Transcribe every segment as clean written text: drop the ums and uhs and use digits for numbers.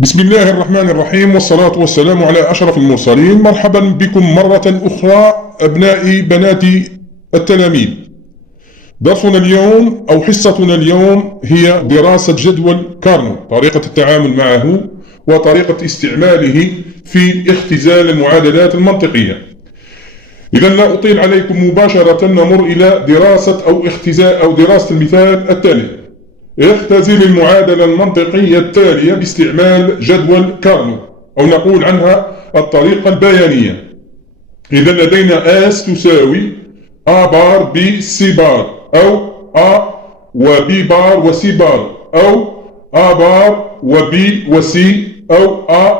بسم الله الرحمن الرحيم، والصلاة والسلام على أشرف المرسلين. مرحبا بكم مرة أخرى أبنائي بناتي التلاميذ. درسنا اليوم أو حصتنا اليوم هي دراسة جدول كارنو، طريقة التعامل معه وطريقة استعماله في اختزال المعادلات المنطقية. إذا لا أطيل عليكم، مباشرة نمر إلى دراسة أو اختزال أو دراسة المثال التالي: اختزل المعادلة المنطقية التالية باستعمال جدول كارنو، أو نقول عنها الطريقة البيانية. إذا لدينا S تساوي A بار B C بار، أو A و B بار و C بار، أو A بار و B و C، أو A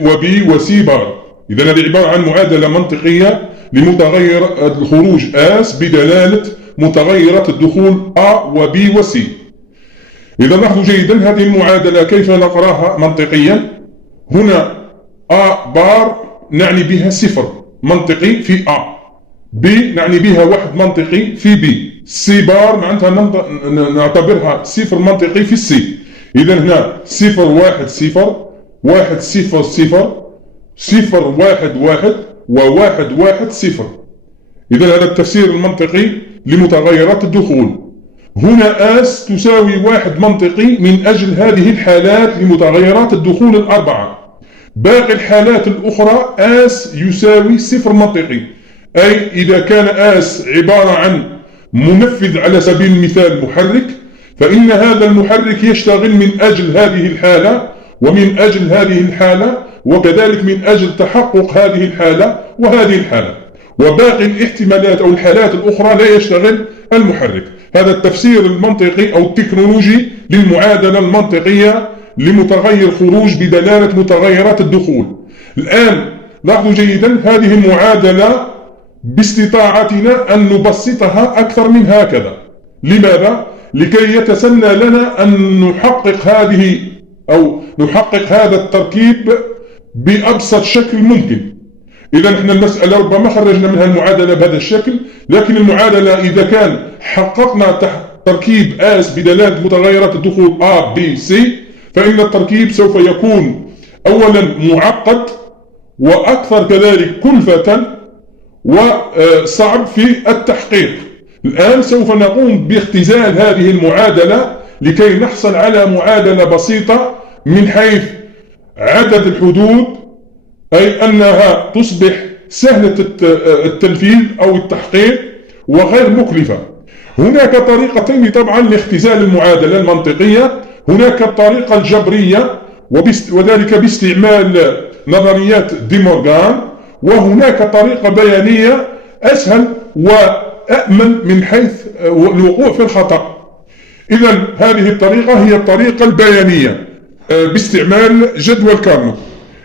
و B و C بار. إذا هذه عبارة عن معادلة منطقية لمتغير الخروج S بدلالة متغيرة الدخول A و B و C. إذا لاحظوا جيدا هذه المعادلة كيف نقراها منطقيا. هنا A بار نعني بها صفر منطقي في A، B نعني بها واحد منطقي في B، C بار معناتها نعتبرها صفر منطقي في C. إذا هنا صفر واحد صفر، واحد صفر صفر، صفر واحد واحد، وواحد واحد صفر. إذا هذا التفسير المنطقي لمتغيرات الدخول. هنا S تساوي واحد منطقي من أجل هذه الحالات لمتغيرات الدخول الأربعة. باقي الحالات الأخرى S يساوي صفر منطقي، أي إذا كان S عبارة عن منفذ على سبيل المثال محرك، فإن هذا المحرك يشتغل من أجل هذه الحالة ومن أجل هذه الحالة، وكذلك من أجل تحقق هذه الحالة وهذه الحالة، وباقي الاحتمالات أو الحالات الأخرى لا يشتغل المحرك. هذا التفسير المنطقي أو التكنولوجي للمعادلة المنطقية لمتغير خروج بدلالة متغيرات الدخول. الآن لاحظوا جيدا هذه المعادلة باستطاعتنا أن نبسطها أكثر من هكذا. لماذا؟ لكي يتسنى لنا أن نحقق هذا التركيب بأبسط شكل ممكن. إذا نحن المسألة ربما خرجنا منها المعادلة بهذا الشكل، لكن المعادلة إذا كان حققنا تركيب S بدلالة متغيرات الدخول A B C، فإن التركيب سوف يكون أولا معقد، وأكثر كذلك كلفة، وصعب في التحقيق. الآن سوف نقوم باختزال هذه المعادلة لكي نحصل على معادلة بسيطة من حيث عدد الحدود، أي أنها تصبح سهلة التنفيذ أو التحقيق وغير مكلفة. هناك طريقتين طبعا لاختزال المعادلة المنطقية. هناك الطريقة الجبرية وذلك باستعمال نظريات ديمورغان، وهناك طريقة بيانية أسهل وأأمن من حيث الوقوع في الخطأ. إذا هذه الطريقة هي الطريقة البيانية باستعمال جدول كارنو.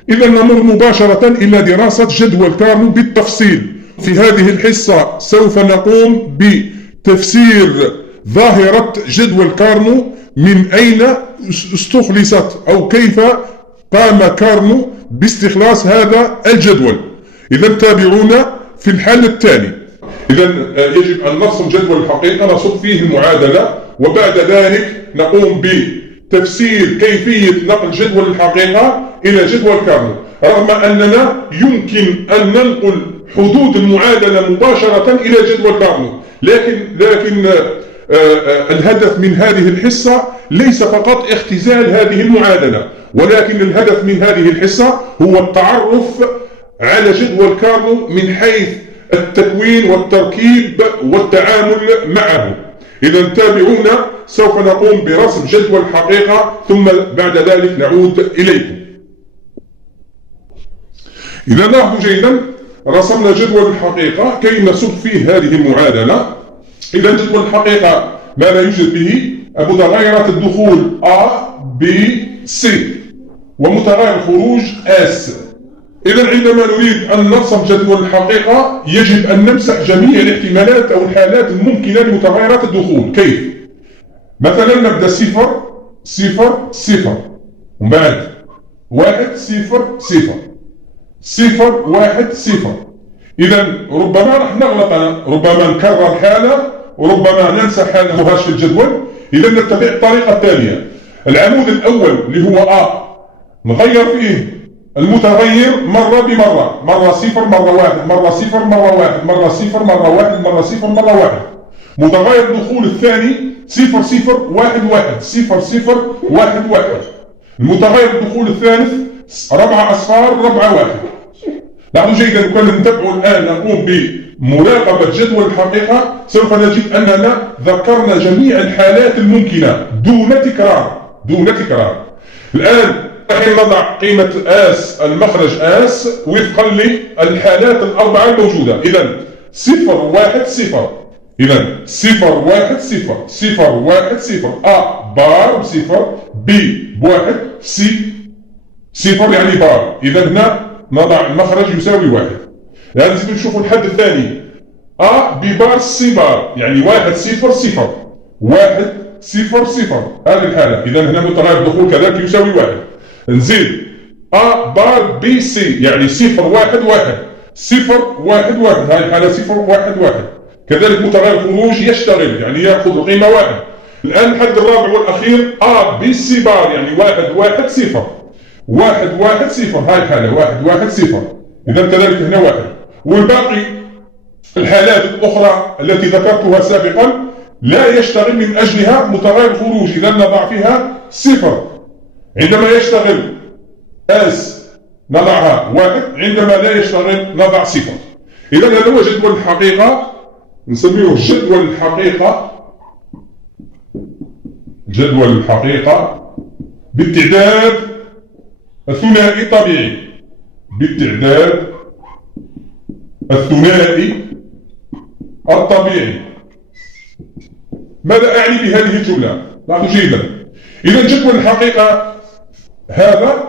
إذا نمر مباشرة إلى دراسة جدول كارنو بالتفصيل. في هذه الحصة سوف نقوم بتفسير ظاهرة جدول كارنو، من أين استخلصت أو كيف قام كارنو باستخلاص هذا الجدول. إذا تابعونا في الحل التالي. إذا يجب أن نرسم جدول الحقيقة نصب فيه المعادلة، وبعد ذلك نقوم بتفسير كيفية نقل جدول الحقيقة إلى جدول كارنو، رغم أننا يمكن أن ننقل حدود المعادلة مباشرة إلى جدول كارنو، لكن الهدف من هذه الحصة ليس فقط اختزال هذه المعادلة، ولكن الهدف من هذه الحصة هو التعرف على جدول كارنو من حيث التكوين والتركيب والتعامل معه. إذا تابعونا، سوف نقوم برسم جدول الحقيقة ثم بعد ذلك نعود إليكم. إذا لاحظوا جيدا رسمنا جدول الحقيقة كي نصب فيه هذه المعادلة. إذا جدول الحقيقة ماذا يوجد به؟ متغيرات الدخول A B C ومتغير الخروج S. إذا عندما نريد أن نرسم جدول الحقيقة يجب أن نمسح جميع الاحتمالات أو الحالات الممكنة لمتغيرات الدخول. كيف؟ مثلا نبدأ صفر صفر صفر، ومن بعد واحد صفر صفر، صفر واحد صفر. إذا ربما راح نغلط، ربما نكرر حالة وربما ننسى حالة مهاش في الجدول. إذا نتبع الطريقة التالية. العمود الأول اللي هو A نغير فيه المتغير مرة بمرة، مرة صفر مرة واحد، مرة صفر مرة واحد، مرة صفر مرة واحد، مرة صفر مرة واحد. متغير الدخول الثاني صفر صفر واحد واحد، صفر صفر واحد واحد. المتغير الدخول الثالث 4 أصفار 4 واحد. لاحظوا جيدا، كنا نتبع الآن نقوم بمراقبة جدول الحقيقة، سوف نجد أننا ذكرنا جميع الحالات الممكنة دون تكرار، دون تكرار. الآن نحن نضع قيمة آس المخرج آس وفقا للحالات الأربعة الموجودة. إذا 0 1 0، إذا 0 1 0، 0 1 0، أ بار بصفر، بي بواحد، سي صفر يعني بار. إذا هنا نضع المخرج يساوي واحد. يعني نزيدو نشوفوا الحد الثاني، أ ببار سي بار، يعني 1 0 0، 1 0 0، هذه الحالة. إذا هنا متغير الدخول كذلك يساوي واحد. نزيد أ بار بي سي، يعني 0 1 1، 0 1 1، هذه الحالة 0 1 1. كذلك متغير الخروج يشتغل، يعني يأخذ القيمة واحد. الآن الحد الرابع والأخير أ بي سي بار، يعني 1 1 0، 1 1 0، هاي الحالة 1 1 0. إذا كذلك هنا واحد. والباقي الحالات الأخرى التي ذكرتها سابقا لا يشتغل من أجلها متغير الخروج، إذا نضع فيها صفر. عندما يشتغل اس نضعها واحد، عندما لا يشتغل نضع صفر. إذا هذا هو جدول الحقيقة، نسميه جدول الحقيقة، جدول الحقيقة بالتعداد الثنائي طبيعي، بالتعداد الثنائي الطبيعي. ماذا أعني بهذه الجملة؟ لاحظوا جيدا. إذا جدول الحقيقة هذا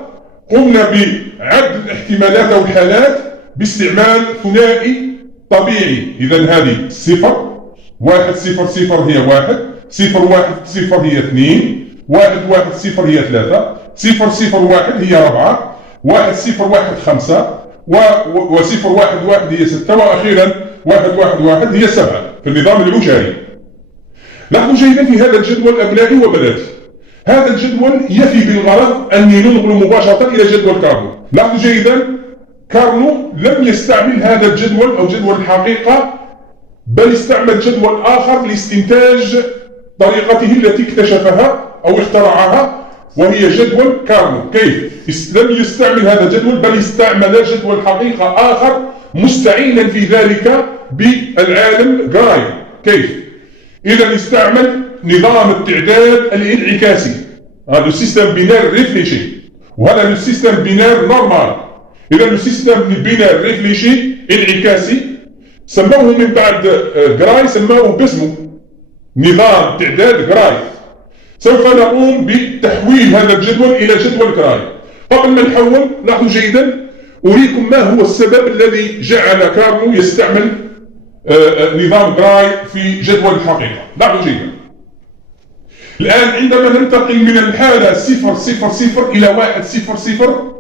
قمنا بعد الاحتمالات أو الحالات باستعمال ثنائي طبيعي. إذا هذه 0 1 0 0 هي 1، 0 1 0 هي 2، 1 1 0 هي 3، 0 0 1 هي 4، 1 0 1 5، و0 1 1 هي 6، وأخيرا 1 1 1 هي 7 في النظام العشري. لاحظوا جيدا في هذا الجدول أبنائي وبناتي، هذا الجدول يفي بالغرض أني ننقل مباشرة إلى جدول كارنو. لاحظوا جيدا، كارنو لم يستعمل هذا الجدول أو جدول الحقيقة، بل استعمل جدول آخر لاستنتاج طريقته التي اكتشفها أو اخترعها، وهي جدول كارنو. كيف؟ لم يستعمل هذا الجدول، بل استعمل جدول حقيقة آخر مستعينا في ذلك بالعالم جراي. كيف؟ إذا استعمل نظام التعداد الانعكاسي، هذا السيستم بينار ريفليشي، وهذا السيستم بينار نورمال. إذا السيستم بينار ريفليشي انعكاسي سموه من بعد جراي، سموه باسمه نظام تعداد جراي. سوف نقوم بتحويل هذا الجدول إلى جدول جراي. قبل ما نحول لاحظوا جيدا، أريكم ما هو السبب الذي جعل كارنو يستعمل نظام جراي في جدول الحقيقة. لاحظوا جيدا، الآن عندما ننتقل من الحالة 0 0 0 إلى 1 0 0،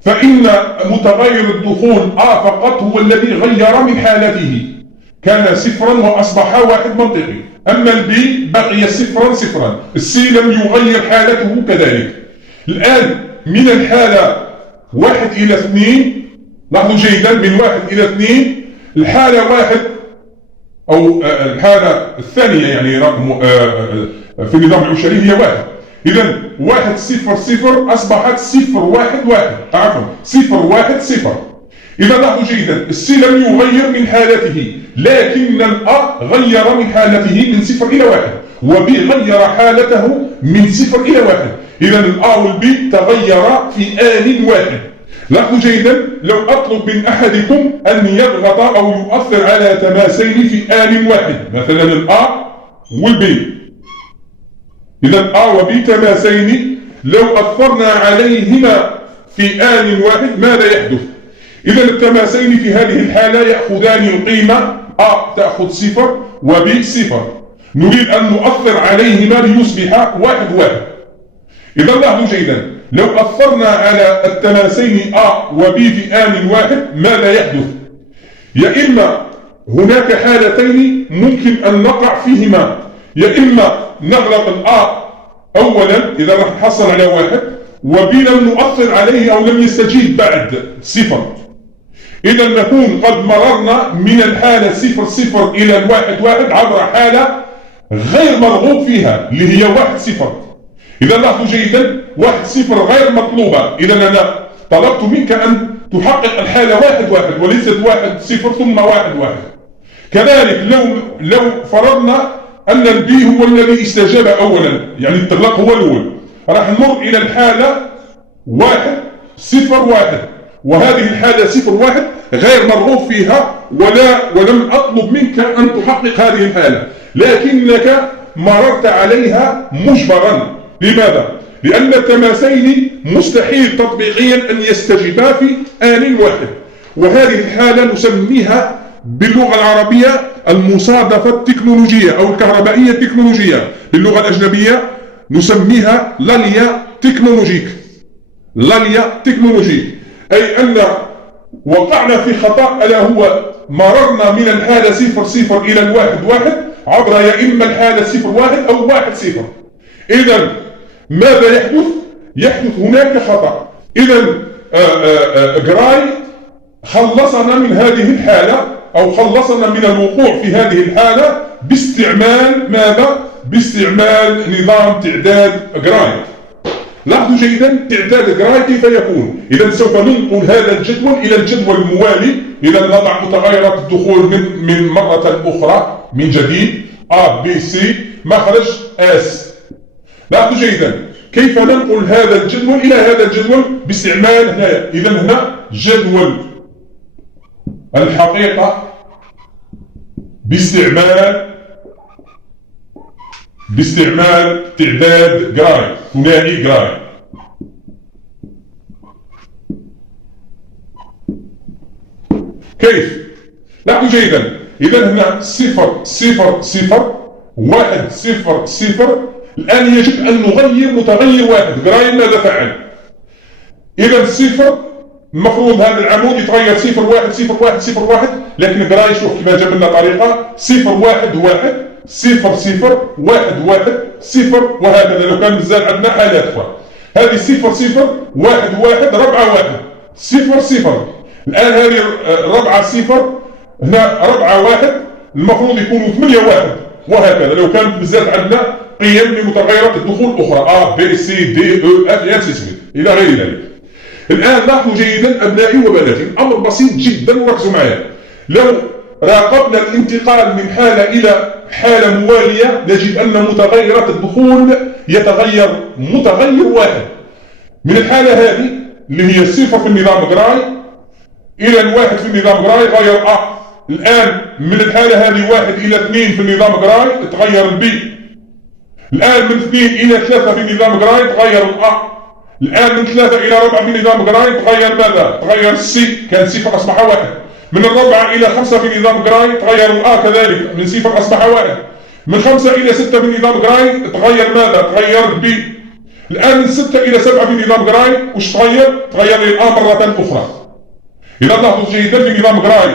فإن متغير الدخول A فقط هو الذي غير من حالته، كان صفرا وأصبح واحد منطقي. أما البي بقي صفرا صفرا، السي لم يغير حالته كذلك. الآن من الحالة 1 إلى 2، لاحظوا جيدا، من 1 إلى 2 الحالة 1 أو الحالة الثانية يعني رقم في النظام العشري هي 1. إذا 1 0 0 أصبحت 0 1 1، عفوا 0 1 0. إذا لاحظوا جيدا، السي لم يغير من حالته، لكن الأ غير من حالته من 0 إلى 1، وبي غير حالته من 0 إلى 1. إذا الأ والبي تغير في آن واحد. لاحظوا جيدا، لو أطلب من أحدكم أن يضغط أو يؤثر على تماسين في آن واحد، مثلا الأ والبي، إذا A و B تماسين لو أثرنا عليهما في آن واحد ماذا يحدث؟ إذا التماسين في هذه الحالة يأخذان القيمة، A تأخذ 0 و B 0. نريد أن نؤثر عليهما ليصبح 1 1. إذا لاحظوا جيدا، لو أثرنا على التماسين A و B في آن واحد ماذا يحدث؟ يا إما هناك حالتين ممكن أن نقع فيهما، يا إما نغلق الآ أولا إذا راح نحصل على 1، وبنا نؤثر عليه أو لم يستجيب بعد صفر. إذا نكون قد مررنا من الحالة 0 إلى 1 عبر حالة غير مرغوب فيها اللي هي 1-0. إذا لاحظوا جيدا 1-0 غير مطلوبة. إذا أنا طلبت منك أن تحقق الحالة 1-1 وليست 1-0 ثم 1-1. كذلك لو فرضنا أن البي هو الذي استجاب أولا، يعني الطلاق هو الأول، راح نمر إلى الحالة 1-0-1، وهذه الحالة 0-1 غير مرغوب فيها ولم أطلب منك أن تحقق هذه الحالة، لكنك مررت عليها مجبرا. لماذا؟ لأن التماسين مستحيل تطبيقيا أن يستجيبا في آن واحد، وهذه الحالة نسميها باللغة العربية المصادفة التكنولوجية أو الكهربائية التكنولوجية، باللغة الأجنبية نسميها لاليا تكنولوجيك. لاليا تكنولوجيك أي أن وقعنا في خطأ، ألا هو مررنا من الحالة 0 إلى 1 عبر يا إما الحالة 0 أو 1-0. إذا ماذا يحدث؟ يحدث هناك خطأ. إذا جراي خلصنا من هذه الحالة أو خلصنا من الوقوع في هذه الحالة باستعمال ماذا؟ باستعمال نظام تعداد جراي. لاحظوا جيدا تعداد جراي كيف يكون. إذا سوف ننقل هذا الجدول إلى الجدول الموالي. إذا نضع متغيرات الدخول من مرة أخرى من جديد A B C مخرج S. لاحظوا جيدا كيف ننقل هذا الجدول إلى هذا الجدول باستعمال هنا. إذا هنا جدول الحقيقة باستعمال تعداد جراي ثنائي جراي. كيف؟ لاحظوا جيدا إذا هنا 0 1-0 الآن يجب أن نغير متغير واحد. جراي ماذا فعل؟ إذا 0 المفروض هذا العمود يتغير 0-1 لكن جراي شوف كيف جاب لنا طريقة 0-1-1 0-0 1-1 0 وهكذا. لو كان مازال عندنا حالات أخرى هذه 0-0 1-1 4-1 0-0. الآن هذه 4-0 هنا 4-1 المفروض يكونوا 8-1 وهكذا. لو كانت مازال عندنا قيم لمتغيرات الدخول أخرى A B C D E F G إلى غير ذلك. الآن لاحظوا جيدا أبنائي وبناتي الأمر بسيط جدا وركزوا معي. لو راقبنا الانتقال من حالة إلى حالة موالية نجد أن متغيرات الدخول يتغير متغير واحد. من الحالة هذه اللي هي 0 في النظام جراي إلى 1 في النظام جراي غير A. الآن من الحالة هذه 1 إلى 2 في النظام جراي تغير البي. الآن من 2 إلى 3 في النظام جراي تغير الأ. الآن من 3 إلى 4 في النظام جراي تغير ماذا؟ تغير السي، كان 0 أصبح 1. من 4 إلى 5 في النظام جراي تغير الأ كذلك، من 0 أصبح 1. من 5 إلى 6 في النظام جراي تغير ماذا؟ تغير البي. الآن من 6 إلى 7 في النظام جراي وش تغير؟ تغير الأ مرة أخرى. إذا لاحظوا جيدا في نظام جراي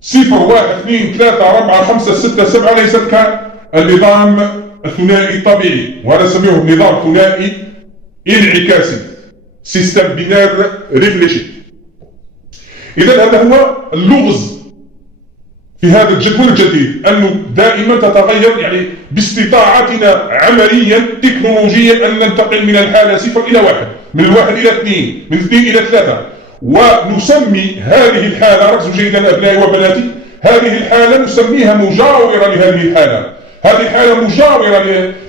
0 1 2 3 4 5 6 7 ليست كالنظام الثنائي الطبيعي، وهذا نسميه نظام ثنائي انعكاسي سيستم بينار ريفليشي. إذا هذا هو اللغز في هذا الجدول الجديد، أنه دائما تتغير، يعني باستطاعتنا عمليا تكنولوجيا أن ننتقل من الحالة 0 إلى 1، من 1 إلى 2، من 2 إلى 3، ونسمي هذه الحالة، ركزوا جيدا أبنائي وبناتي، هذه الحالة نسميها مجاورة لهذه الحالة. هذه الحالة مجاورة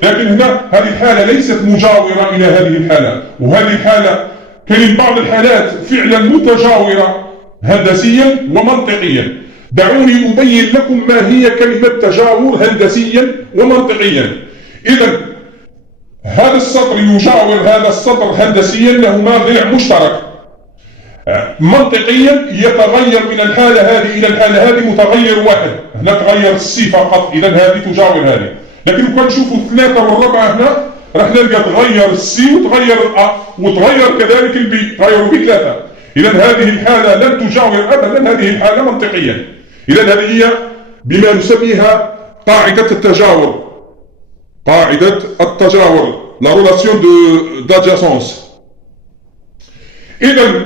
لكن هنا هذه الحالة ليست مجاورة إلى هذه الحالة، وهذه الحالة كاين بعض الحالات فعلا متجاورة هندسيا ومنطقيا. دعوني أبين لكم ما هي كلمة تجاور هندسيا ومنطقيا. إذا هذا السطر يجاور هذا السطر هندسيا، لهما ضلع مشترك. منطقيا يتغير من الحالة هذه إلى الحالة هذه متغير واحد، هنا تغير السي فقط، إذا هذه تجاور هذه. لكن كون نشوفوا 3 والربعة هنا راح نلقى تغير السي وتغير الأ وتغير كذلك البي، تغيروا بثلاثة. إذا هذه الحالة لن تجاور أبدا هذه الحالة منطقيا. إذا هذه هي بما نسميها قاعدة التجاور. قاعدة التجاور، la relation d'adjacence. إذا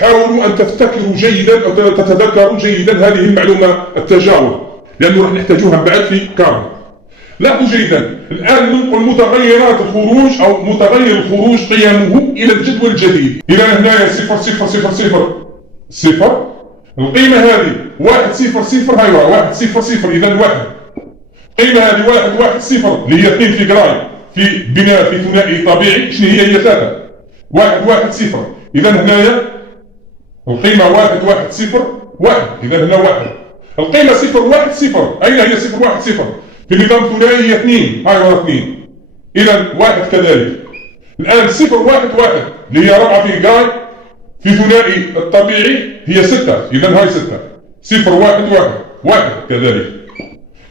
حاولوا أن تفتكروا جيدا أو تتذكروا جيدا هذه المعلومة التجاوب، لأنه راح نحتاجوها بعد في كارل. لاحظوا جيدا الآن ننقل متغيرات الخروج أو متغير الخروج قيمه إلى الجدول الجديد. إذا هنا 0 0 0 0 0 القيمة هذه 1 0 0 هاي 1 0 0 إذا 1. القيمة هذه 1 1 0 اللي هي 2 في جراي في بناء في ثنائي طبيعي شنو هي 3 1 1 0. إذا هنايا القيمة 1 1 0 1 إذا هنا 1. القيمة 0 1 0 أين هي 0 1 0 في النظام الثنائي هي 2 هاي 2 إذا 1 كذلك. الآن 0 1 1 اللي هي 4 في جراي في ثنائي الطبيعي هي 6 إذا هاي 6 0 1 1 1 كذلك.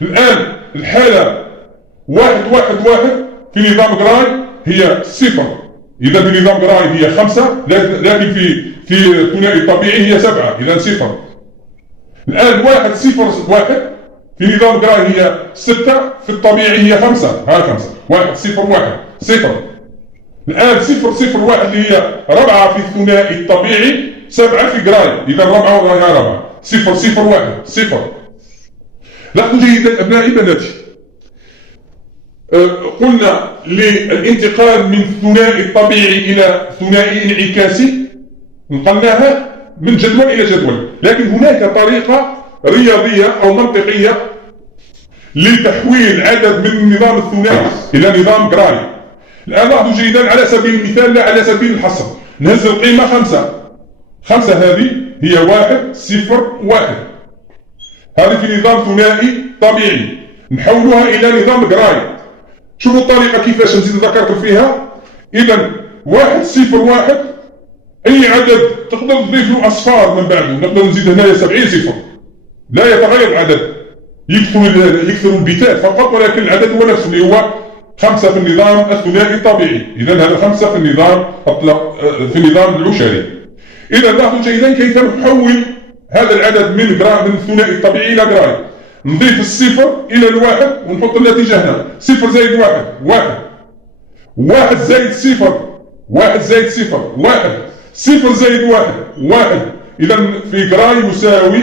الآن الحالة 1 1 1 في نظام جراي هي 0 إذا في نظام جراي هي 5 لكن في الثنائي الطبيعي هي 7 إذا 0. الآن 1 0 1 في نظام جراي هي 6 في الطبيعي هي 5 هاي 5 1 0 1 0. الآن 0 0 1 اللي هي 4 في الثنائي الطبيعي 7 في جراي إذا 4 وهي 4 0 0 1 0. لاحظوا جيدا أبنائي بناتي قلنا للانتقال من ثنائي الطبيعي إلى ثنائي انعكاسي نقلناها من جدول إلى جدول، لكن هناك طريقة رياضية أو منطقية لتحويل عدد من النظام الثنائي إلى نظام جراي. الآن لاحظوا جيدا على سبيل المثال لا على سبيل الحصر نهز القيمة 5 5 هذه هي 1 0 1 هذه في نظام ثنائي طبيعي نحولها إلى نظام جراي. شوفوا الطريقة كيفاش نزيد ذكرت فيها. إذا 1 0 1 أي عدد تقدر تضيف له أصفار من بعده نقدر نزيد هنا 70 0 لا يتغير العدد يكثر البتات فقط ولكن العدد هو نفسه اللي هو 5 في النظام الثنائي الطبيعي. إذا هذا 5 في النظام العشري. إذا لاحظوا جيدا كيف نحول هذا العدد من الثنائي الطبيعي إلى جراي. نضيف الصفر إلى الواحد ونحط النتيجة هنا 0 زائد 1 1 1 زائد 0 1 زائد 0 1 0 زائد 1 1. إذا في جراي يساوي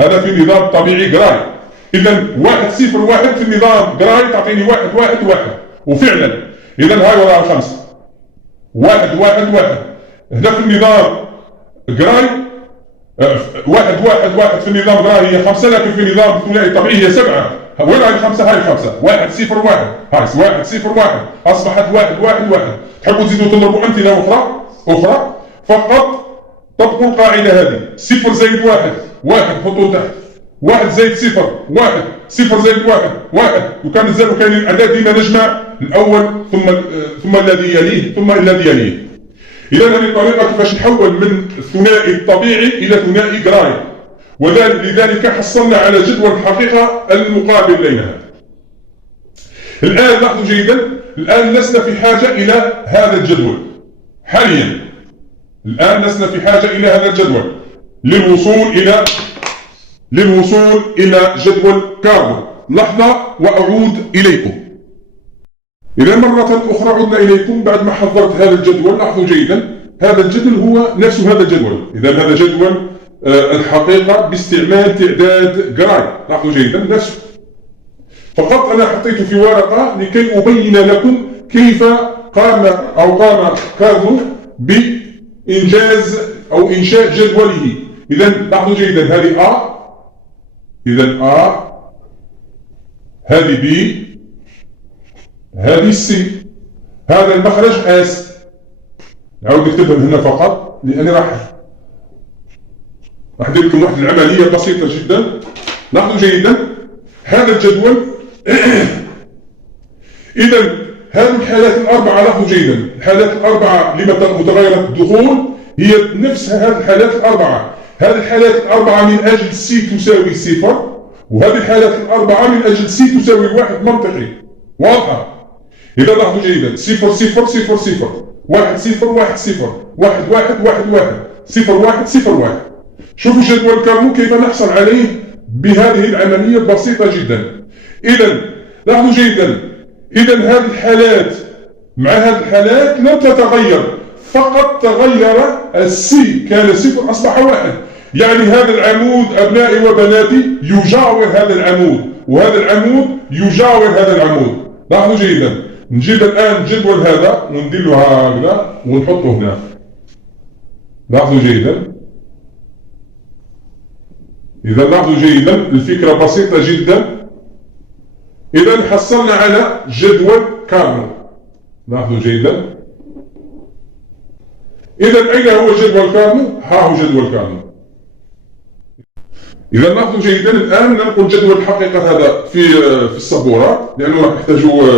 هذا في النظام الطبيعي جراي. إذا 1 0 1 في النظام جراي تعطيني 1 1 1 وفعلا إذا هاي وراء 5 1 1 1. هنا في النظام جراي 1 1 1 في النظام جراي هي 5 لكن في النظام الثنائي الطبيعي هي 7. وين هاي 5 هاي 5 1 0 1 هاي 1 0 1 أصبحت 1 1 1. تحبوا تزيدوا تضربوا أمثلة أخرى فقط طبقوا القاعدة هذه 0 زائد 1 1 حطوه تحت 1 زائد 0 1 0 زائد 1 1 وكان الزر كاين الأعداد ديما نجمع الأول ثم الذي يليه ثم الذي يليه. إذا هذه الطريقة كيفاش نحول من الثنائي الطبيعي إلى ثنائي جراي ولذلك حصلنا على جدول الحقيقة المقابل لنا. الآن لاحظوا جيدا الآن لسنا في حاجة إلى هذا الجدول حاليا. الآن لسنا في حاجة إلى هذا الجدول للوصول إلى جدول كارل. لحظة وأعود إليكم. إذا مرة أخرى عدنا إليكم بعد ما حضرت هذا الجدول. لاحظوا جيدا هذا الجدول هو نفس هذا الجدول. إذا هذا جدول الحقيقة باستعمال تعداد جراي. لاحظوا جيدا نفسه فقط أنا حطيته في ورقة لكي أبين لكم كيف قام كارل بإنجاز أو إنشاء جدوله. إذا لاحظوا جيدا هذه A إذا A هذه B هذه C هذا المخرج S. نعود نكتبها هنا فقط لأني راح ندير لكم واحد العملية بسيطة جدا. لاحظوا جيدا هذا الجدول إذا هذه الحالات الأربعة لاحظوا جيدا الحالات الأربعة لمتغيرات الدخول هي نفس هذه الحالات الأربعة. هذه الحالات الأربعة من أجل C تساوي 0 وهذه الحالات الأربعة من أجل C تساوي 1 منطقي واضحة. إذا لاحظوا جيدا 0 0 0 0 1 0 1 0 1 1 1 1 0 1 0 1. شوفوا جدول كارل كيف نحصل عليه بهذه العملية بسيطة جدا. إذا لاحظوا جيدا إذا هذه الحالات مع هذه الحالات لن تتغير فقط تغير السي، كان صفر أصبح واحد. يعني هذا العمود أبنائي وبناتي يجاور هذا العمود، وهذا العمود يجاور هذا العمود. لاحظوا جيدا، نجيب الآن جدول هذا وندير له هكذا ونحطه هنا. لاحظوا جيدا، إذا لاحظوا جيدا الفكرة بسيطة جدا. إذا حصلنا على جدول كارنو. لاحظوا جيدا، إذا أين هو جدول كارنو؟ ها هو جدول كارنو. إذا لاحظوا جيدا الآن ننقل جدول الحقيقة هذا في السبورة لأنه راح نحتاجوه.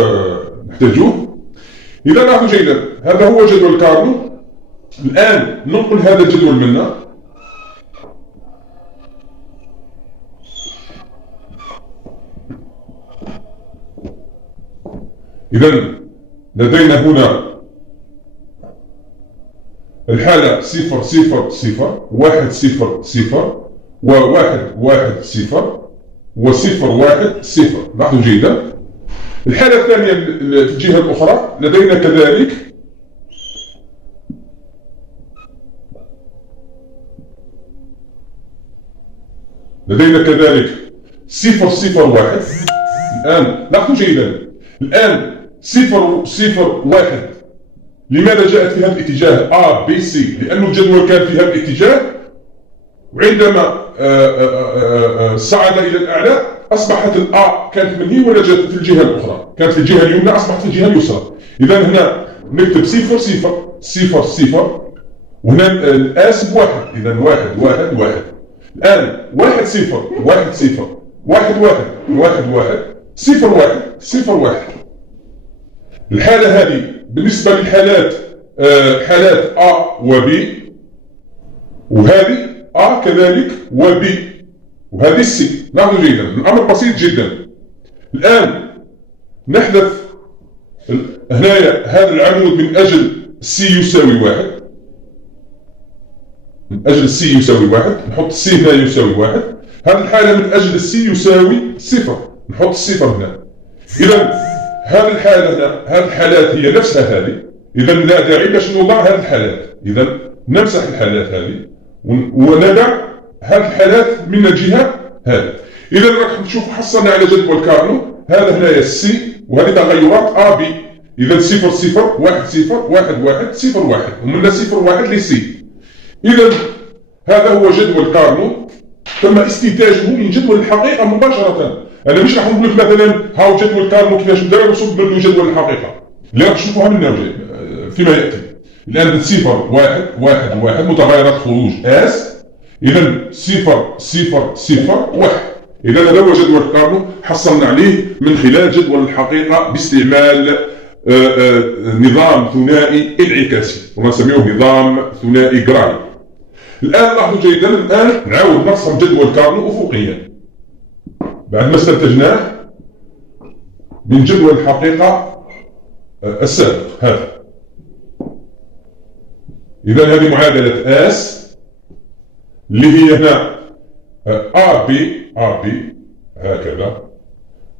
إذا لاحظوا جيدا هذا هو جدول كارنو. الآن ننقل هذا الجدول منا. إذا لدينا هنا الحالة 0 0 0 1 0 0 و1 1 0 و0 1 0. لاحظوا جيدا. الحالة الثانية في الجهة الأخرى لدينا كذلك صفر صفر واحد. الآن لاحظوا جيدا، الآن صفر صفر واحد لماذا جاءت في هذا الاتجاه A B C؟ لأن الجدول كان في هذا الاتجاه، وعندما صعد إلى الأعلى أصبحت الA كانت من هي ولا جاءت في الجهة الأخرى؟ كانت في الجهة اليمنى أصبحت في الجهة اليسرى. إذا هنا نكتب صفر صفر صفر صفر وهنا الآس بواحد. إذا واحد واحد واحد. الآن واحد صفر واحد صفر واحد واحد واحد واحد صفر واحد صفر واحد. الحالة هذه بالنسبة للحالات حالات A و B، وهذه A كذلك و B، وهذه C. لاحظوا جيدا الأمر بسيط جدا. الآن نحذف هنايا هذا العمود من أجل C يساوي واحد، من أجل C يساوي واحد نحط C هنا يساوي واحد. هذه الحالة من أجل C يساوي صفر نحط الصفر هنا. إذا هذه الحالة هنا، هذه الحالات هي نفسها هذه. إذا لا داعي باش نوضع هذه الحالات. إذا نمسح الحالات هذه ونضع هذه الحالات من الجهة هذه. إذا راح نشوف حصلنا على جدول كارنو. هذا هنايا السي وهذه تغيرات A B. إذا صفر صفر واحد صفر واحد واحد صفر واحد ومن صفر واحد لسي. إذا هذا هو جدول كارنو تم استنتاجه من جدول الحقيقة مباشرة. أنا مش راح نقول لك مثلا هاو جدول كارنو كيفاش بدا ونصب منه جدول الحقيقة، اللي راح تشوفوها منا فيما يأتي. الآن صفر واحد واحد واحد متغيرات خروج اس. إذا صفر صفر صفر واحد. إذا هذا هو جدول كارنو حصلنا عليه من خلال جدول الحقيقة باستعمال نظام ثنائي انعكاسي ونسميه نظام ثنائي جراي. الآن لاحظوا جيدا، الآن نعاود نرسم جدول كارنو أفقيا بعد ما استنتجناه من جدول الحقيقة السابق هذا. إذا هذه معادلة اس اللي هي هنا ار بي هكذا.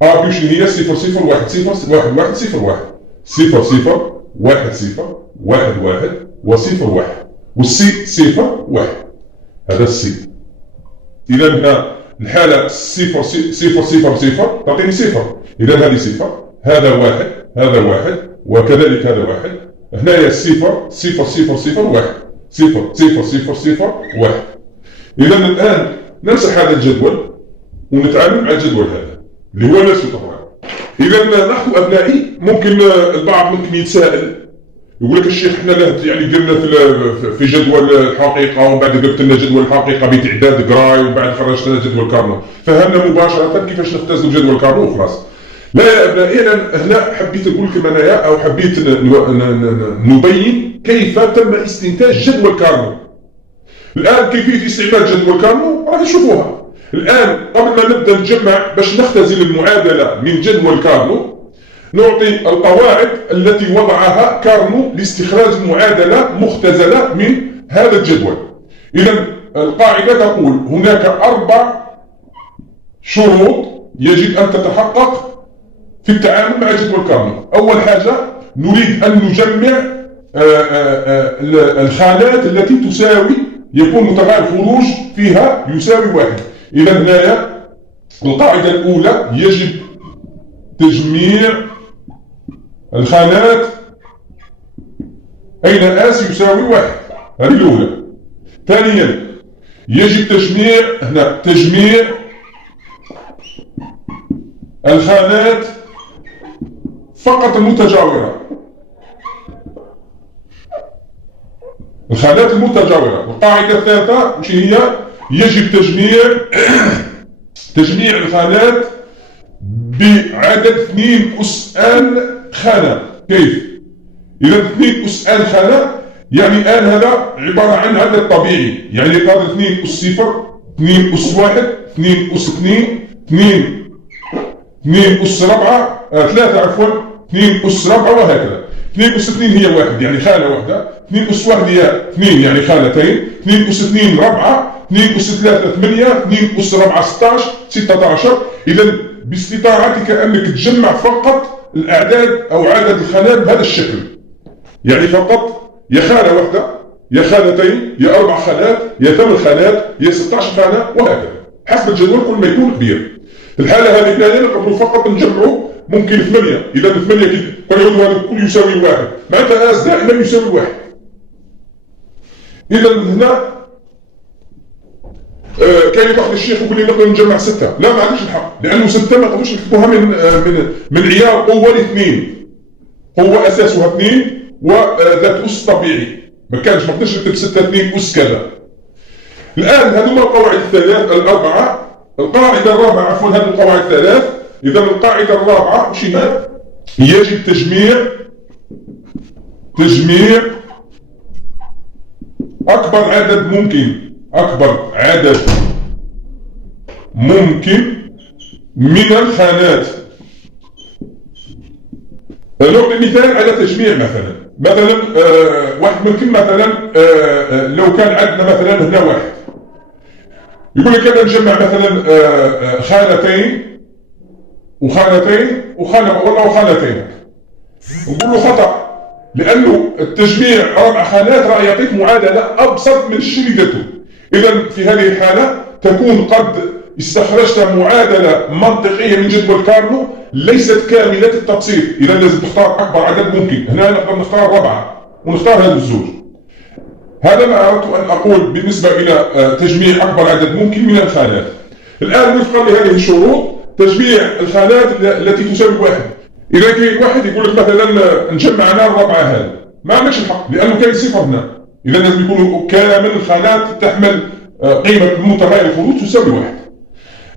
ار بي شنو هي؟ صفر صفر واحد صفر واحد واحد صفر واحد صفر صفر واحد صفر واحد واحد وصفر واحد، والسي صفر واحد. هذا السي. إذا هنا الحالة صفر صفر صفر صفر تعطيني صفر. إذا هذه صفر، هذا واحد، هذا واحد، وكذلك هذا واحد. هنا صفر صفر صفر صفر واحد صفر صفر صفر صفر واحد. إذا الآن نمسح هذا الجدول ونتعامل مع الجدول هذا اللي هو نفسه طبعا. إذا لاحظوا أبنائي، ممكن البعض منكم يتساءل يقول لك الشيخ احنا يعني قلنا في جدول الحقيقة ومن بعد قلت لنا جدول الحقيقة بتعداد جراي وبعد خرجت لنا جدول كارنو، فهمنا مباشرة كيفاش نختزل جدول كارنو وخلاص. لا يا أبنائي، أنا هنا حبيت أقول لكم أنايا أو حبيت نبين كيف تم استنتاج جدول كارنو. الآن كيفية استعمال جدول كارنو راح نشوفوها. الآن قبل ما نبدأ نجمع باش نختزل المعادلة من جدول كارنو نعطي القواعد التي وضعها كارنو لاستخراج معادلة مختزلة من هذا الجدول. إذا القاعدة تقول هناك 4 شروط يجب أن تتحقق في التعامل مع جدول كارنو. أول حاجة نريد أن نجمع الخانات التي تساوي يكون متغير الخروج فيها يساوي 1. إذا هنايا القاعدة الأولى يجب تجميع الخانات أين آس يساوي 1. هذه الأولى. ثانيا يجب تجميع الخانات فقط المتجاورة. الخانات المتجاورة. القاعدة الثالثة وش هي؟ يجب تجميع الخانات بعدد 2 أس آن خانة. كيف؟ إذا 2 أس آن خانة يعني آن هذا عبارة عن عدد طبيعي، يعني قادر 2 أس 0، 2 أس 1، 2 أس 2، 2 أس 4، 3 عفوا، 2 أس 4 وهكذا. 2 أس 2 هي 1 يعني خانة واحدة، 2 أس 1 هي 2 يعني خانتين، 2 أس 2 4، 2 أس 3 8، 2 أس 4 16. إذا باستطاعتك أنك تجمع فقط الأعداد أو عدد الخانات بهذا الشكل، يعني فقط يا خانة واحدة يا خانتين يا 4 خانات يا 8 خانات يا 16 خانة وهكذا حسب الجدول كل ما يكون كبير. في الحالة هذه نقدر فقط نجمعوا ممكن 8. إذا 8 كنعود هذا الكل يساوي 1 معناتها آس دائما يساوي 1. إذا هنا كان بعض الشيخ يقول لي نقدر نجمع 6. لا ما عنديش الحق، لأنه 6 ما نقدرش نكتبوها من عيار قوة 2. قوة أساسها 2 وذات أس طبيعي، ما نقدرش نكتب 6 2 أس كذا. الآن هذوما القواعد الأربعة. القاعدة الرابعة عفوا هذه القواعد الثلاث. إذا القاعدة الرابعة وش هي؟ يجب تجميع أكبر عدد ممكن من الخانات. نعطي مثال على تجميع مثلا واحد ممكن مثلا لو كان عندنا مثلا هنا واحد يقول لك أنا نجمع مثلا خانتين وخانة والله وخانتين، نقول له خطأ، لأنه التجميع 4 خانات راح يعطيك معادلة أبسط من الشيء اللي درته. إذا في هذه الحالة تكون قد استخرجت معادلة منطقية من جدول كارنو ليست كاملة التبسيط. إذا لازم تختار أكبر عدد ممكن. هنا نقدر نختار 4 ونختار هذا الزوج. هذا ما أردت أن أقول بالنسبة إلى تجميع أكبر عدد ممكن من الخانات. الآن وفقا لهذه الشروط تجميع الخانات التي تساوي 1. إذا كاين واحد يقول لك مثلا نجمع أنا ال4 هذا، ما عندكش الحق لأنه كاين صفر هنا. إذا لازم يكونوا كامل الخانات تحمل قيمة متغير الخروج تساوي 1.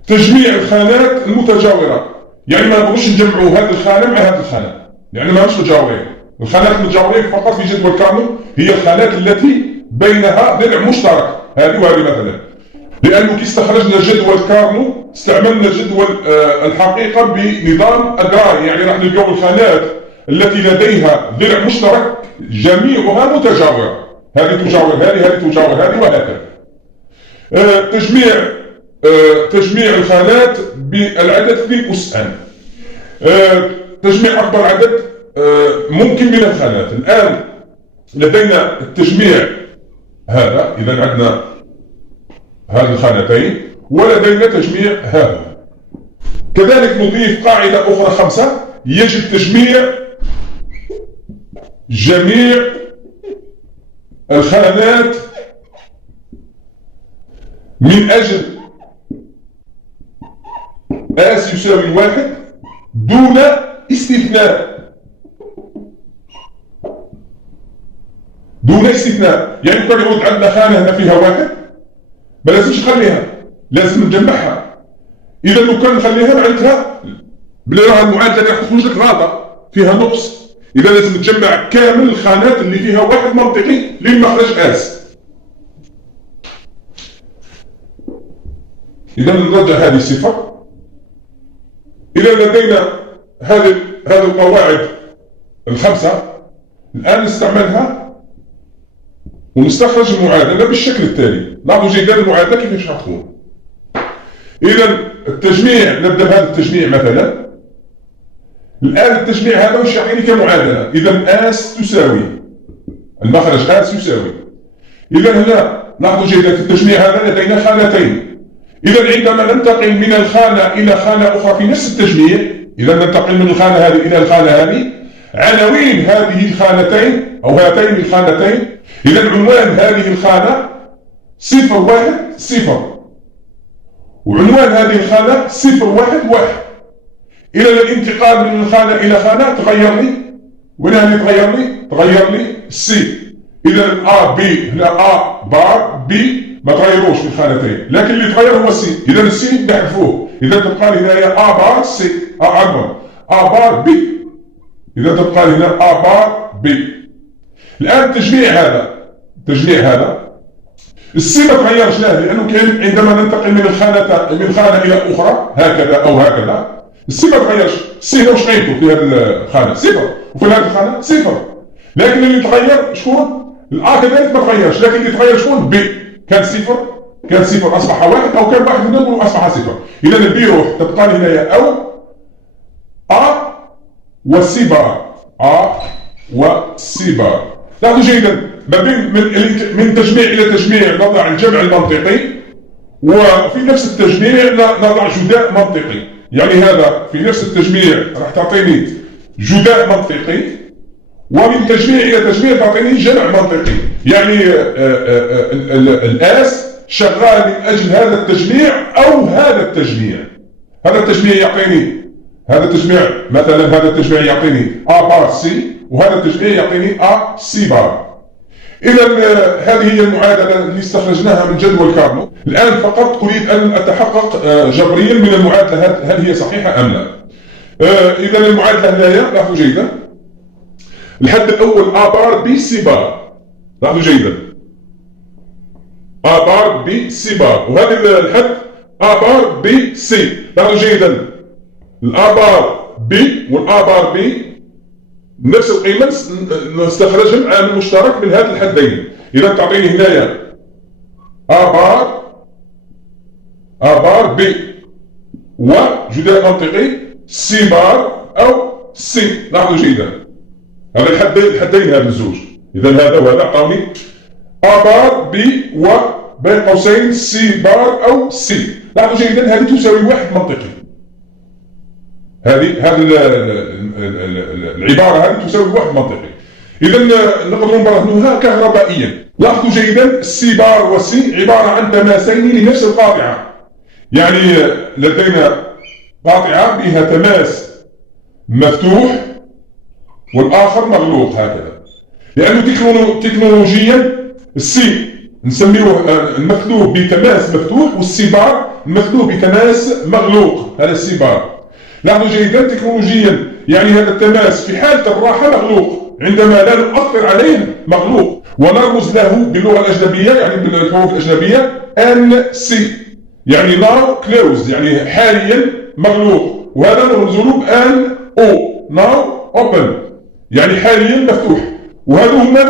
تجميع الخانات المتجاورة يعني ما نقدرش نجمعوا هذه الخانة مع هذه الخانة يعني ما همش متجاورين. الخانات المتجاورين فقط في جدول كارنو هي الخانات التي بينها ضلع مشترك، هذه وهذه مثلا. لأنه كي استخرجنا جدول كارنو استعملنا جدول الحقيقة بنظام أجراي، يعني راح نلقاو الخانات التي لديها ضلع مشترك جميعها متجاورة، هذه تجاور هذه تجاور هذه وهكذا. تجميع الخانات بالعدد 2 أس آن. تجميع أكبر عدد ممكن من الخانات. الآن لدينا التجميع هذا، إذا عندنا هذه الخانتين ولدينا تجميع هذا. كذلك نضيف قاعدة أخرى 5. يجب تجميع جميع الخانات من أجل آس يساوي 1 دون استثناء. يعني كان يقول عندنا خانة هنا فيها 1 ما لازمش نخليها، لازم نجمعها. إذا لو كان نخليها معناتها بلي راه المعادلة اللي راح تخرج لك غلطة فيها نقص. إذا لازم تجمع كامل الخانات اللي فيها 1 منطقي للمخرج آس. إذا نرجع هذه صفر. إذا لدينا هذه القواعد ال5 الآن نستعملها ونستخرج المعادلة بالشكل التالي. لاحظوا جيدا المعادلة كيفاش تكون. إذا التجميع نبدأ بهذا التجميع مثلا. الآن التجميع هذا وش يعطيني كمعادلة؟ إذا آس تساوي المخرج اس يساوي. إذا هنا لاحظوا جيدا في التجميع هذا لدينا خانتين. إذا عندما ننتقل من الخانة إلى خانة أخرى في نفس التجميع، إذا ننتقل من الخانة هذه إلى الخانة هذه، عناوين هذه الخانتين أو هاتين الخانتين، إذا عنوان هذه الخانة 010 وعنوان هذه الخانة 011. إذا الانتقال من الخانة إلى خانة تغير لي، وين اللي تغير لي سي. إذا A B هنا A بار B ما تغيروش في الخانتين، لكن اللي تغير هو سي. إذا السي نحذفوه، إذا تبقى لي هنايا A بار سي A بار B. إذا تبقى لي هنا A بار B. الآن التجميع هذا السي ما تغيرش له، لأنه كان عندما ننتقل من خانة إلى أخرى هكذا أو هكذا السي ما تغيرش. السي هنا واش قيمته في هذه الخانة؟ صفر، وفي هذه الخانة صفر. لكن اللي تغير شكون؟ الآ كذلك ما تغيرش، لكن اللي تغير شكون؟ بي. كان صفر أصبح واحد، أو كان واحد منهم أصبح صفر. إذا البي يروح، تبقى لي هنايا أو أ والسي بار. لاحظوا جيدا ما بين من تجميع إلى تجميع نضع الجمع المنطقي، وفي نفس التجميع نضع جداء منطقي. يعني هذا في نفس التجميع راح تعطيني جداء منطقي، ومن تجميع إلى تجميع تعطيني جمع منطقي. يعني الآس شغال من أجل هذا التجميع أو هذا التجميع. هذا التجميع يعطيني هذا التجميع، مثلا هذا التجميع يعطيني A بار سي، وهذا التجميع يعطيني A سي بار. إذا هذه هي المعادلة اللي استخرجناها من جدول كارنو. الآن فقط أريد أن أتحقق جبريا من المعادلة هل هي صحيحة أم لا. إذا المعادلة هنايا لاحظوا جيدا، الحد الأول A بار B سي بار. لاحظوا جيدا A بار B سي بار، وهذا الحد A بار B سي. لاحظوا جيدا الA بار B والA بار B نفس القيمة نستخرجهم عامل مشترك من هذا الحدين. إذا تعطيني هنايا A بار B وجداء منطقي C بار أو C. لاحظوا جيدا هذا الحدين هذا الزوج. إذا هذا وهذا أعطوني A بار B وبين قوسين C بار أو C. لاحظوا جيدا هذه تساوي واحد منطقي. هذه العبارة هذه تساوي واحد منطقي. إذا نقدر نبرهنها كهربائيا. لاحظوا جيدا السي بار والسي عبارة عن تماسين لنفس القاطعة. يعني لدينا قاطعة بها تماس مفتوح والآخر مغلوق هكذا، لأنه تكنولوجيا السي نسميه المثلوب بتماس مفتوح، والسي بار المثلوب بتماس مغلوق. هذا السي بار. لاحظوا جيدا تكنولوجيا يعني هذا التماس في حالة الراحة مغلوق، عندما لا نؤثر عليه مغلوق، ونرمز له باللغة الأجنبية يعني بالحروف الأجنبية NC يعني now closed يعني حاليا مغلوق، وهذا نرمز له NO now open يعني حاليا مفتوح. وهذا هما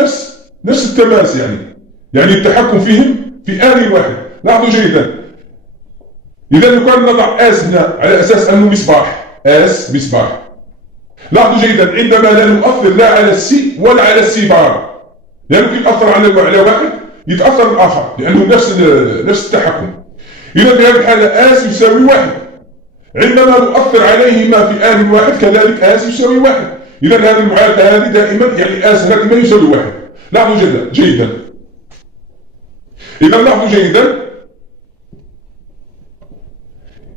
نفس التماس يعني التحكم فيهم في آن واحد. لاحظوا جيدا إذا لو كان نضع اس هنا على أساس أنه مصباح. لاحظوا جيدا عندما لا نؤثر لا على السي ولا على السي بار، لأنه يعني يتأثر على واحد يتأثر الآخر لأنه نفس التحكم. إذا في هذه الحالة اس يساوي واحد، عندما نؤثر عليهما في آن واحد كذلك اس يساوي واحد. إذا هذه المعادلة هذه دائما يعني اس دائما يساوي واحد. لاحظوا جيدا إذا لاحظوا جيدا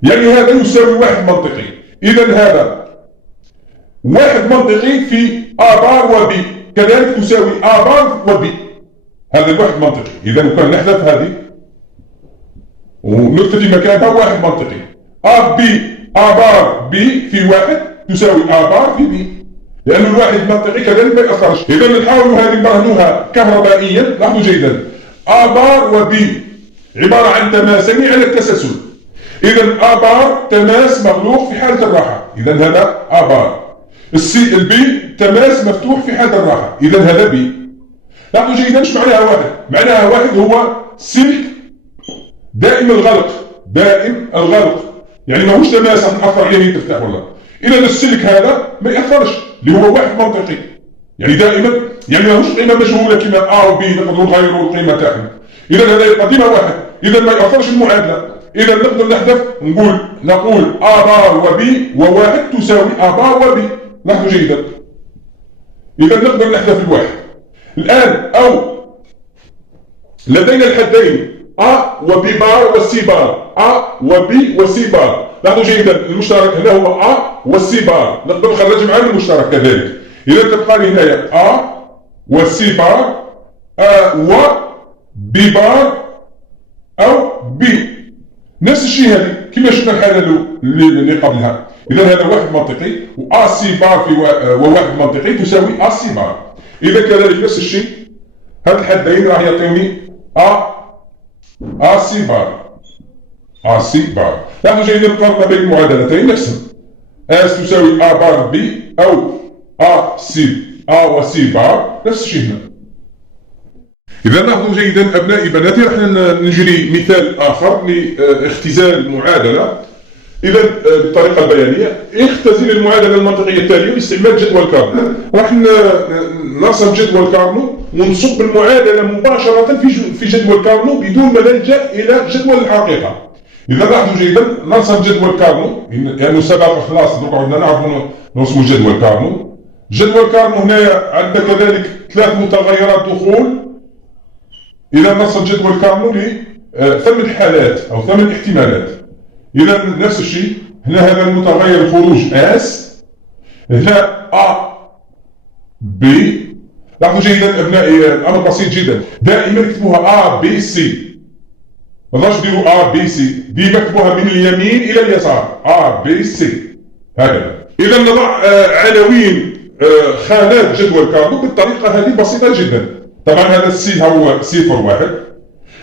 يعني هذا يساوي واحد منطقي. إذا هذا واحد منطقي في A بار و B كذلك تساوي A بار و B. هذا الواحد منطقي. إذا كان نحذف هذه ونكتفي مكانها واحد منطقي. A بار B في واحد تساوي A بار في B، لأن الواحد منطقي كذلك ما يأثرش. إذا نحاول هذه نبرهنوها كهربائيا. لاحظوا جيدا A بار و B عبارة عن تماسين على التسلسل. إذا A بار تماس مغلوق في حالة الراحة، إذا هذا A بار. البي تماس مفتوح في حالة الراحة، إذا هذا بي. لاحظوا جيدا ايش معناها واحد؟ معناها واحد هو سلك دائم الغلق، يعني ماهوش تماس نأثر عليه تفتح ولا. إذا السلك هذا ما يأثرش اللي هو واحد منطقي. يعني دائما يعني ماهوش قيمه مجهوله كما ا وبي نقدروا نغيروا القيمه تاعهم. اذا هذا يبقى ديما واحد، اذا ما ياثرش المعادله. اذا نقدر نحذف نقول ا بار وبي وواحد تساوي ا بار وبي. لاحظوا جيدا. اذا نقدر نحذف الواحد. الان او لدينا الحدين ا وبي بار وسي بار، ا وبي وسي بار. لاحظوا جيدا المشترك هنا هو ا والسي بار، نقدر نخرج معنا المشترك كذلك. اذا تبقى لي هنايا ا والسي بار و بي بار او بي. نفس الشيء هذه كما شفنا الحاله اللي قبلها. اذا هذا واحد منطقي و سي بار في وواحد منطقي تساوي سي بار. اذا كذلك نفس الشيء هاد الحدين راح يعطيوني سي بار. سي بار. لاحظوا جيدا المقارنه بين المعادلتين نفسهم. اس تساوي ا بار بي او ا وسي بار نفس الشيء هنا. إذا لاحظوا جيدا أبنائي بناتي راح نجري مثال آخر لاختزال المعادلة. إذا بالطريقة البيانية اختزل المعادلة المنطقية التالية باستعمال جدول كارنو. راح نرسم جدول كارنو ونصب المعادلة مباشرة في جدول كارنو بدون ما نلجأ إلى جدول الحقيقة. إذا لاحظوا جيدا نرسم جدول كارنو لأنه سبق خلاص دوكا عندنا نعرفوا نرسموا جدول كارنو. جدول كارنو هنا عندنا كذلك 3 متغيرات دخول. إذا نرسم جدول كارنو ل8 حالات أو 8 احتمالات. إذا نفس الشيء هنا هذا المتغير الخروج اس، هنا ا بي. لاحظوا جيدا أبنائي الأمر بسيط جدا، دائما اكتبوها ا بي سي. ما تقدروش ديروا ا بي سي، ديما اكتبوها من اليمين إلى اليسار ا بي سي هكذا. إذا نضع عناوين خانات جدول كارنو بالطريقة هذه بسيطة جدا. طبعا هذا السي هو 0 1.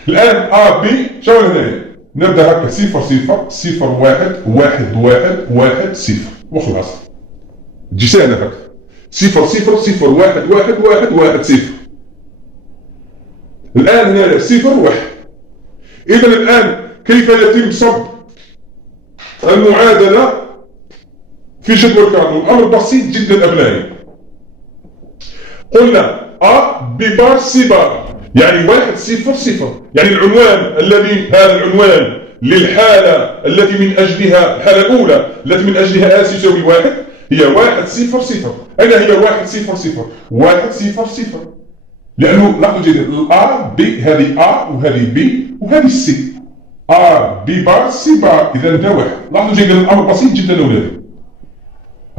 الآن ا بي شو هنا نبدا هكا 0 0 0 1 1 1 1 0 وخلاص. تجي سهلة هكا 0 0 0 1 1 1 1 0. الآن هنا 0 1. إذا الآن كيف يتم صب المعادلة في جدول كارنو؟ الأمر بسيط جدا أبنائي. قلنا ا بي بار سي بار يعني 1 0 0. يعني العنوان الذي هذا العنوان للحالة التي من أجلها الحالة الأولى التي من أجلها اس يساوي 1 هي 1 0 0. أين هي 1 0 0؟ 1 0 0 لأنه لاحظوا جيدا الأ بي هذه أ وهذه بي وهذه سي. أ بي بار سي بار. إذا هذا 1. لاحظوا جيدا الأمر بسيط جدا أولادي.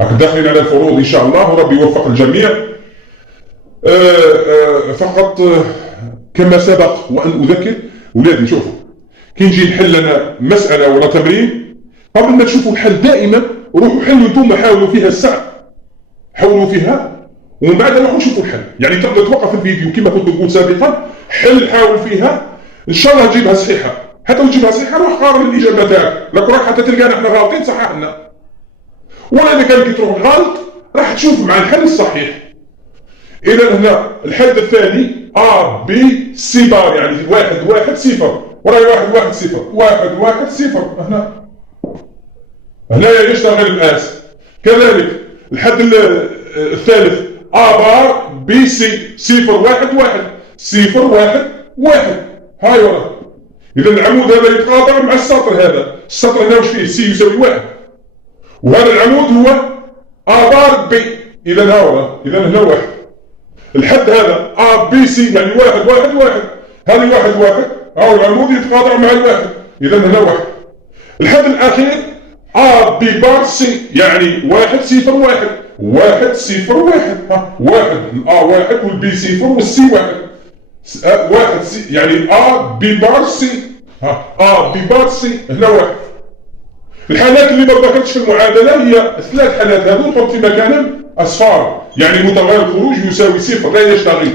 راك داخلين على الفروض إن شاء الله وربي يوفق الجميع. فقط كما سبق وأن أذكر أولادي شوفوا كي نجي نحل أنا مسألة ولا تمرين قبل ما تشوفوا الحل دائما روحوا حلوا انتم، حاولوا فيها الساعة، حاولوا فيها ومن بعد روحوا شوفوا الحل. يعني تقدر توقف الفيديو كما كنت نقول سابقا، حاول فيها ان شاء الله تجيبها صحيحة. حتى لو تجيبها صحيحة روح قارن الإجابة تاعك، لك روح حتى تلقانا احنا غالطين صححنا. ولا إذا كان كي تروح غلط راح تشوف مع الحل الصحيح. إذا هنا الحد الثاني ا بي سي بار يعني 1 1 0 وراي 1 1 0 1 1 0. هنا يشتغل الاس. كذلك الحد الثالث ا بار بي سي 0 1 1 0 1 1. هاي ورا. إذا العمود هذا يتقاطع مع السطر هذا. السطر هنا وش فيه؟ سي يساوي 1 وهذا العمود هو ا بار بي. إذا ها ورا. إذا هنا 1. الحد هذا ا بي سي يعني 1 1 1. هذه 1 1 أو العمود يتقاطع مع الواحد. إذا هنا 1. الحد الأخير ا بي بار سي يعني 1 0 1 1 0 1. 1 الأ 1 والبي 0 والسي 1. 1 سي يعني ا بي بار سي. ا بي بار سي هنا 1. الحالات اللي ما ذكرتش في المعادلة هي 3 حالات هذو نحط في مكانهم أصفار يعني متغير الخروج يساوي 0 لا يشتغل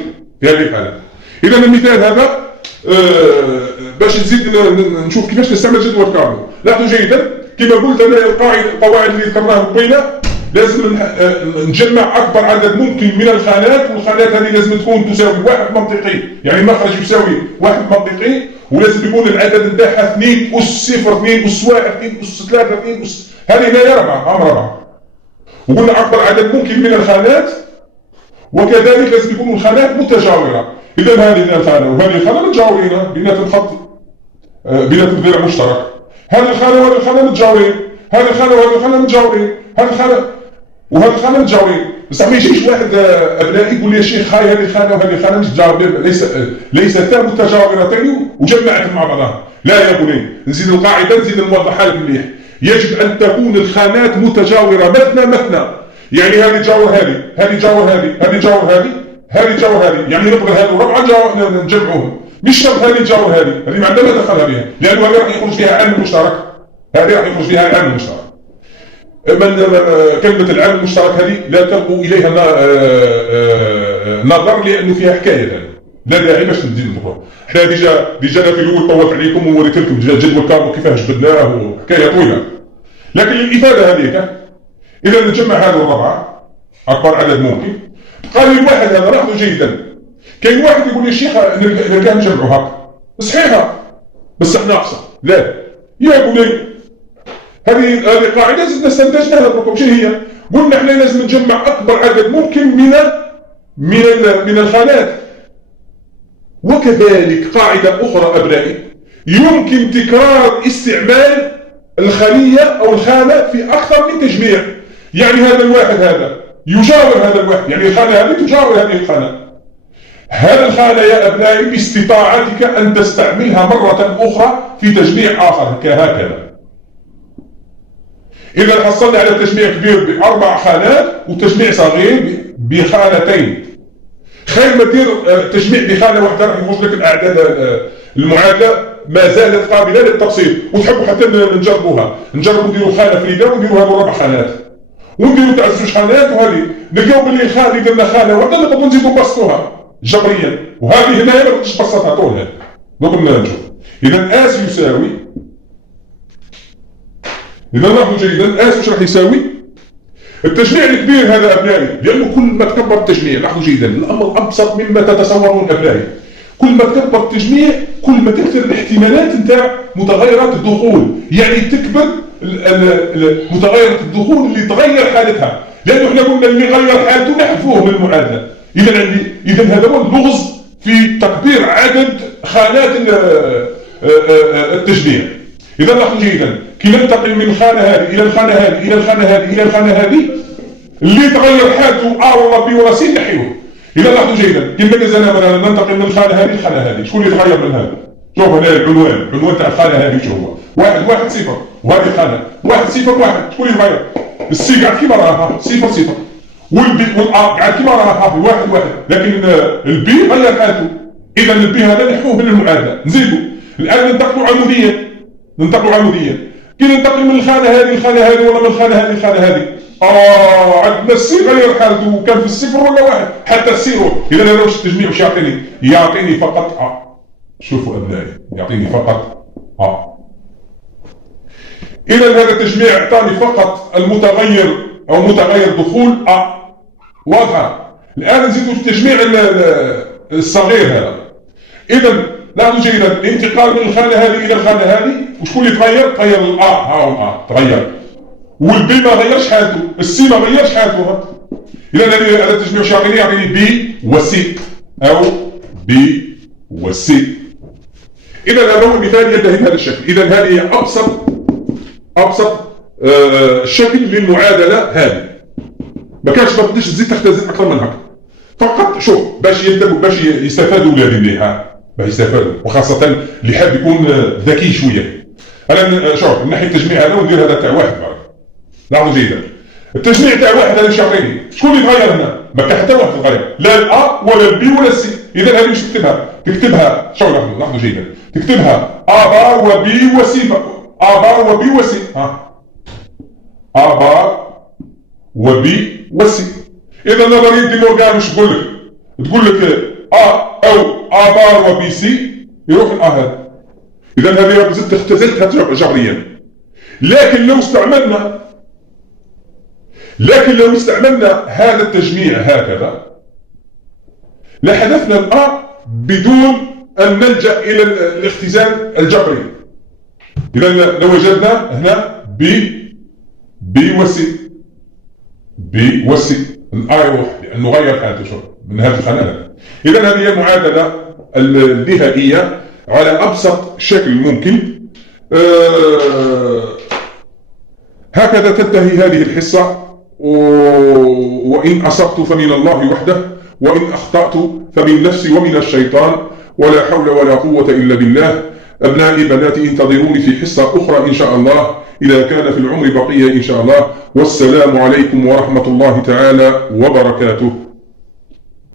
في هذه الحالة. إذا المثال هذا باش نزيد نشوف كيفاش نستعمل جدول كارنو. لاحظوا جيدا كما قلت انا القواعد اللي ذكرناها قبيله لازم نجمع اكبر عدد ممكن من الخانات، والخانات هذه لازم تكون تساوي 1 منطقي يعني المخرج يساوي 1 منطقي، ولازم يكون العدد نتاعها 2 أس 0 2 أس 1 2 أس 3 2 أس هذه هي 4 4. وقلنا اكبر عدد ممكن من الخانات وكذلك لازم يكونوا الخانات متجاورة. إذا هذه الخانة وهذه الخانة متجاورين بيناتهم خط، بيناتهم ضلع مشترك. هذه الخانة وهذه الخانة متجاورين، هذه الخانة وهذه الخانة متجاورين، هذه الخانة وهذه الخانة متجاورين. بصح ما يجيش واحد أبنائي يقول لي يا شيخ هاي هذه الخانة وهذه الخانة متجاورين، ليستا متجاورتين وجمعتهم مع بعضها. لا يا بني، نزيد القاعدة، نزيد نوضحها لك مليح. يجب أن تكون الخانات متجاورة مثنى مثنى، يعني هذه جاور هذه، هذه جاور هذه، هذه جاور هذه، هذه جاور هذه، يعني نقدر هذه ربعة نجمعوهم. مش شرط هذه جاور هذه ما عندنا ما دخلها بها، لأنه هذه راح يخرج فيها عامل مشترك، هذه راح يخرج فيها العامل المشترك. كلمة العامل المشترك هذه لا تلقوا إليها نظر، لأنه فيها حكاية، لا داعي باش نزيد نذكرها. حنا ديجا في الأول طولت عليكم ووريت لكم جدول كامل كيفاه جبدناه وحكاية طويلة. لكن للإفادة هذيك إذا نجمع هذه الربعة أكبر عدد ممكن. قال لي الواحد هذا لاحظوا جيدا، كاين واحد يقول لي الشيخ نلقاه نجمعوا هكا صحيحة بس احنا أقصى. لا يا بني، هذه قاعدة زدنا استنتجناها لكم. شنو هي؟ قلنا احنا لازم نجمع أكبر عدد ممكن من الخانات. وكذلك قاعدة أخرى أبنائي، يمكن تكرار استعمال الخلية أو الخانة في أكثر من تجميع. يعني هذا الواحد هذا يجاور هذا الواحد، يعني الخانة هذه تجاور هذه الخانة. هذا الخانة يا أبنائي باستطاعتك أن تستعملها مرة أخرى في تجميع آخر كهكذا. إذا حصلنا على تجميع كبير ب4 خانات وتجميع صغير بخانتين، خير ما دير تجميع بخانة واحدة راح يخرج لك الأعداد المعادلة ما زالت قابلة للتبسيط. وتحبوا حتى نجربوا نديروا خانة فريدة ونديروا هذو 4 خانات ونديروا تاع 2 خانات، وهذه نلقاو باللي الخانة اللي درنا خانة واحدة نقدروا نزيدوا نبسطوها جبريا، وهذه هنايا ما نقدرش نبسطها طول هذه. نقدر نشوف. إذا آس يساوي، إذا لاحظوا جيدا آس واش راح يساوي؟ التجميع الكبير هذا أبنائي، لأنه كل ما تكبر التجميع، لاحظوا جيدا الأمر أبسط مما تتصورون أبنائي. كل ما تكبر التجميع كل ما تكثر الاحتمالات نتاع متغيرات الدخول، يعني تكبر متغيرات الدخول اللي تغير حالتها، لأنه احنا قلنا اللي غير حالته نحذفوه من المعادلة. إذا هذا هو اللغز في تكبير عدد خانات التجميع. إذا لاحظوا جيدا كي ننتقل من الخانة هذه إلى الخانة هذه إلى الخانة هذه إلى الخانة هذه، اللي تغير حالته A ولا B ولا C نحيوه. إذا لاحظوا جيدا كي مثلا ننتقل من الخانة هذه للخانة هذه، شكون اللي تغير من هذا؟ شوف هنا العنوان تاع الخانة هذه شو هو؟ 1 1 0، وهذه الخانة 1 0 1، شكون اللي تغير؟ السي قاعد كيما راها 0 0، والبي والA قاعد كيما راها 1 1، لكن البي غير حالته. إذا البي هذا نحوه من المعادلة، نزيدوا. الآن ننتقلوا عموديا. كي ننتقل من الخانة هذه للخانة هذه ولا من الخانة هذه للخانة هذه، عندنا السي غير حالته، كان في الصفر ولا 1 حتى السيرو. إذا هذا واش التجميع واش يعطيني؟ يعطيني فقط شوفوا أبنائي، يعطيني فقط إذا هذا التجميع اعطاني فقط المتغير أو متغير دخول واضحة. الآن نزيدوا التجميع الصغير هذا. إذا لاحظوا جيدا الانتقال من الخانة هذه إلى الخانة هذه، وشكون اللي تغير؟ تغير الA تغير، والبي ما غيرش حالته، السي ما غيرش حالته. إذا هذا التجميع واش يعطيني؟ يعطيني بي وسي أو بي وسي. إذا هذا هو المثال ينتهي بهذا الشكل. إذا هذه هي أبسط شكل للمعادلة هذه. ما كانش ما تقدرش تزيد تختزل أكثر من هكا. فقط شوف باش ينتبهوا باش يستفادوا ولادي مليح، باش يستفادوا، وخاصة اللي حاب يكون ذكي شوية. أنا شوف نحي التجميع هذا وندير هذا تاع واحد بعد. لاحظوا جيدا التجميع تاع واحد هذا ايش يعطيني؟ شكون اللي تغير هنا؟ ما كان حتى واحد تغير، لا الA ولا البي ولا السي. إذا هذه واش تكتبها شوف لاحظوا جيدا تكتبها A بار وبي وسي، A بار وبي وسي، A بار وبي وسي. إذا نظرية دي مورغان واش تقول لك؟ تقول لك A أو A بار وبي سي يروح الA هذا. إذا هذه زدت اختزلتها جبريا. لكن لو استعملنا هذا التجميع هكذا لحذفنا الA بدون أن نلجأ إلى الاختزال الجبري. إذا لو وجدنا هنا بي وسي الA يروح نغير حالته من هذه القناة. إذا هذه هي المعادلة النهائية على أبسط شكل ممكن. هكذا تنتهي هذه الحصة، وإن أصبت فمن الله وحده، وإن أخطأت فمن نفسي ومن الشيطان، ولا حول ولا قوة إلا بالله. أبنائي بناتي، انتظروني في حصة أخرى إن شاء الله، إذا كان في العمر بقية إن شاء الله. والسلام عليكم ورحمة الله تعالى وبركاته.